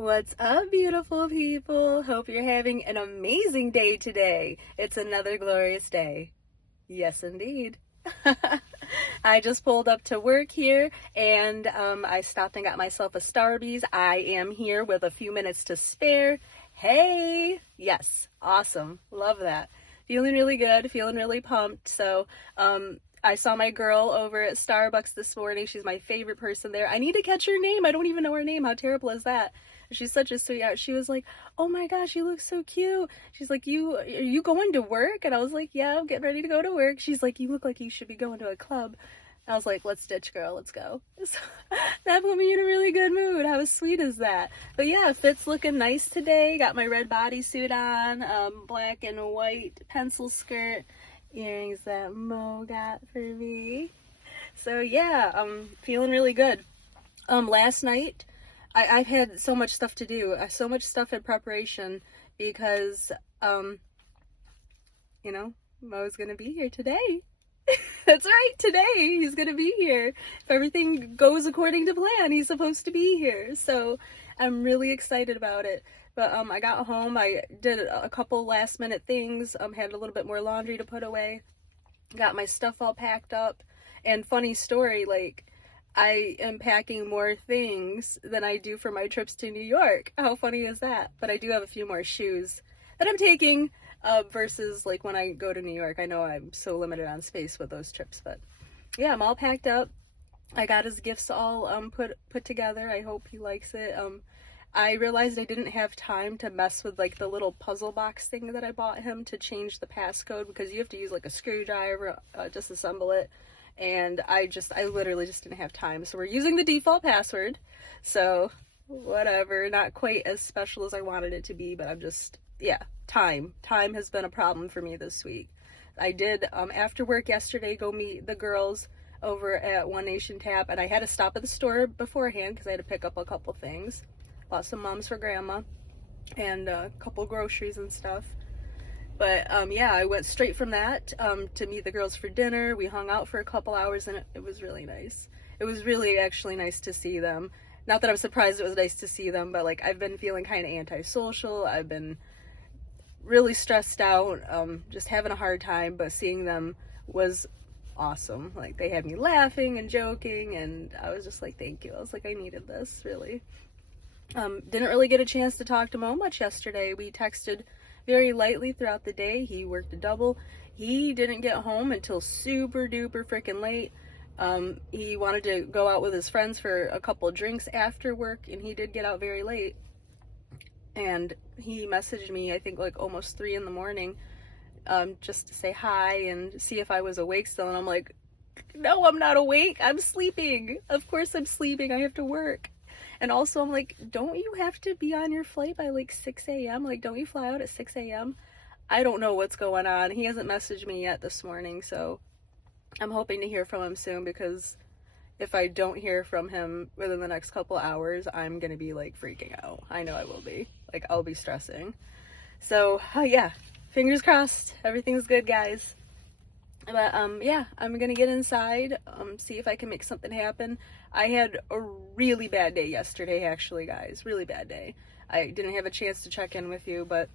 What's up, beautiful people? Hope you're having an amazing day today. It's another glorious day. Yes, indeed. I just pulled up to work here and I stopped and got myself a Starbucks. I am here with a few minutes to spare. Hey! Yes, awesome. Love that. Feeling really good, feeling really pumped. So, I saw my girl over at Starbucks this morning. She's my favorite person there. I need to catch her name. I don't even know her name. How terrible is that? She's such a sweetheart. She was like, "Oh my gosh, you look so cute." She's like, "Are you going to work?" And I was like, "Yeah, I'm getting ready to go to work." She's like, "You look like you should be going to a club." I was like, "Let's ditch, girl. Let's go." So, that put me in a really good mood. How sweet is that? But yeah, fit's looking nice today. Got my red bodysuit on, black and white pencil skirt, earrings that Mo got for me. So yeah, I'm feeling really good. Last night, I've had so much stuff to do, so much stuff in preparation because, Mo's gonna be here today. That's right, today he's gonna be here. If everything goes according to plan, he's supposed to be here. So I'm really excited about it. But I got home, I did a couple last minute things, had a little bit more laundry to put away, got my stuff all packed up, and funny story, like, I am packing more things than I do for my trips to New York. How funny is that? But I do have a few more shoes that I'm taking versus like when I go to New York. I know I'm so limited on space with those trips, but yeah, I'm all packed up. I got his gifts all put together. I hope he likes it. I realized I didn't have time to mess with like the little puzzle box thing that I bought him to change the passcode because you have to use like a screwdriver, disassemble it. And I literally just didn't have time. So we're using the default password. So whatever, not quite as special as I wanted it to be, but time has been a problem for me this week. I did, after work yesterday, go meet the girls over at One Nation Tap, and I had to stop at the store beforehand because I had to pick up a couple things. Bought some mums for grandma and a couple groceries and stuff. But yeah, I went straight from that to meet the girls for dinner. We hung out for a couple hours and it was really nice. It was really actually nice to see them. Not that I'm surprised it was nice to see them, but like I've been feeling kind of antisocial. I've been really stressed out, just having a hard time, but seeing them was awesome. Like they had me laughing and joking and I was just like, thank you. I was like, I needed this, really. Didn't really get a chance to talk to Mo much yesterday. We texted very lightly throughout the day. He worked a double. He didn't get home until super duper freaking late. He wanted to go out with his friends for a couple drinks after work, and he did get out very late. And he messaged me, I think like almost 3 a.m, just to say hi and see if I was awake still. And I'm like, no, I'm not awake. I'm sleeping. Of course I'm sleeping. I have to work. And also, I'm like, don't you have to be on your flight by like 6 a.m? Like, don't you fly out at 6 a.m? I don't know what's going on. He hasn't messaged me yet this morning, so I'm hoping to hear from him soon because if I don't hear from him within the next couple hours, I'm going to be like freaking out. I know I will be. Like, I'll be stressing. So, yeah, fingers crossed. Everything's good, guys. But yeah, I'm gonna get inside, see if I can make something happen. I had a really bad day yesterday, actually, guys. Really bad day. I didn't have a chance to check in with you, but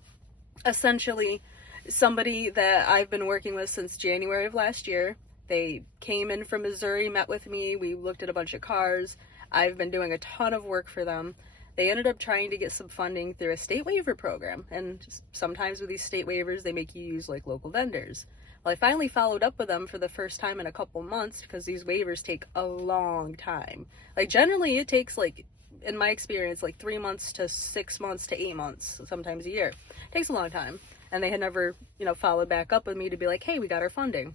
essentially, somebody that I've been working with since January of last year, they came in from Missouri, met with me, we looked at a bunch of cars. I've been doing a ton of work for them. They ended up trying to get some funding through a state waiver program, and sometimes with these state waivers, they make you use like local vendors. Well, I finally followed up with them for the first time in a couple months because these waivers take a long time. Like generally it takes like, in my experience, like 3 months to 6 months to 8 months, sometimes a year. It takes a long time. And they had never, followed back up with me to be like, hey, we got our funding.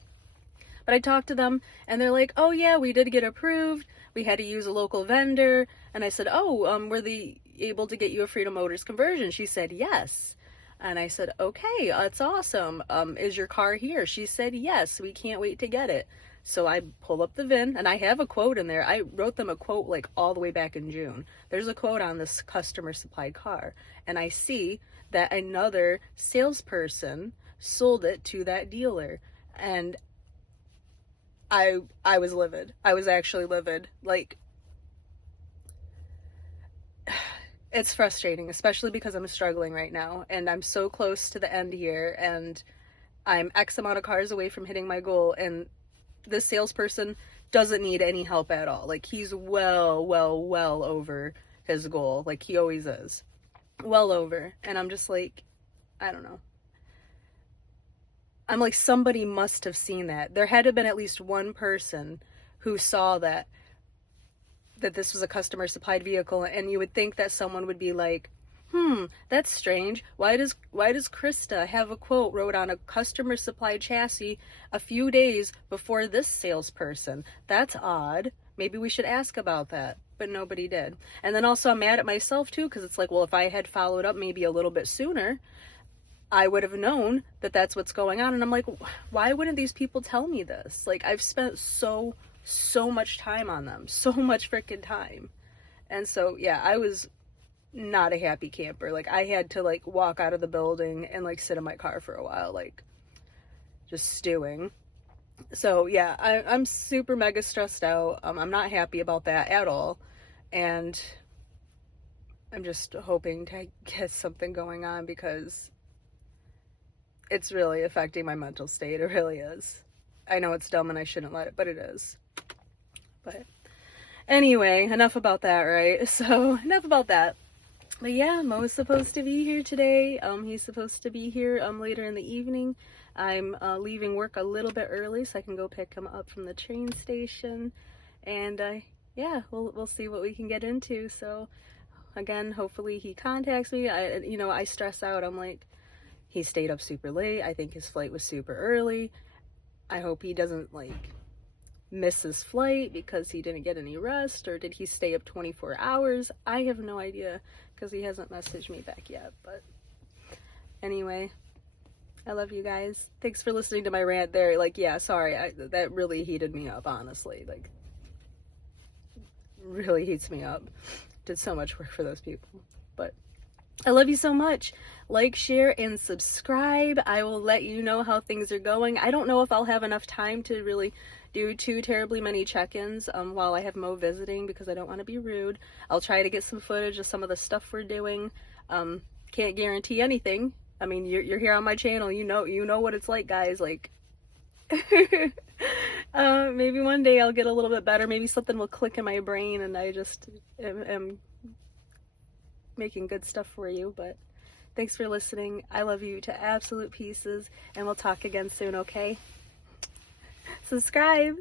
But I talked to them and they're like, oh yeah, we did get approved. We had to use a local vendor. And I said, oh, were they able to get you a Freedom Motors conversion? She said, yes. And I said, okay, that's awesome. Is your car here? She said, yes, we can't wait to get it. So I pull up the VIN and I have a quote in there. I wrote them a quote like all the way back in June. There's a quote on this customer supplied car. And I see that another salesperson sold it to that dealer. And I was livid. I was actually livid. Like, it's frustrating, especially because I'm struggling right now and I'm so close to the end here and I'm X amount of cars away from hitting my goal, and this salesperson doesn't need any help at all. Like, he's well over his goal. Like, he always is. Well over. And I'm just like, I don't know. I'm like, somebody must have seen that. There had to have been at least one person who saw that this was a customer supplied vehicle, and you would think that someone would be like, that's strange. Why does Krista have a quote wrote on a customer supplied chassis a few days before this salesperson? That's odd. Maybe we should ask about that. But nobody did. And then also I'm mad at myself too, because it's like, well, if I had followed up maybe a little bit sooner, I would have known that that's what's going on. And I'm like, why wouldn't these people tell me this? Like, I've spent so much time on them, so much freaking time. And so, yeah, I was not a happy camper. Like, I had to like walk out of the building and like sit in my car for a while, like just stewing. So yeah, I'm super mega stressed out. I'm not happy about that at all. And I'm just hoping to get something going on, because it's really affecting my mental state. It really is. I know it's dumb and I shouldn't let it, but it is. But anyway, enough about that, right? So enough about that. But yeah, Mo's supposed to be here today. He's supposed to be here later in the evening. I'm leaving work a little bit early so I can go pick him up from the train station. And yeah, we'll see what we can get into. So again, hopefully he contacts me. I stress out. I'm like, he stayed up super late. I think his flight was super early. I hope he doesn't like miss his flight because he didn't get any rest, or did he stay up 24 hours? I have no idea, because he hasn't messaged me back yet. But anyway, I love you guys. Thanks for listening to my rant there. Like, yeah, sorry, that really heated me up, honestly. Like, really heats me up. Did so much work for those people. But I love you so much. Like, share, and subscribe. I will let you know how things are going. I don't know if I'll have enough time to really do too terribly many check-ins while I have Mo visiting, because I don't want to be rude. I'll try to get some footage of some of the stuff we're doing. Can't guarantee anything. I mean, you're here on my channel. You know what it's like, guys. Like, maybe one day I'll get a little bit better. Maybe something will click in my brain and I just am making good stuff for you. But thanks for listening. I love you to absolute pieces, and we'll talk again soon, okay? Subscribe.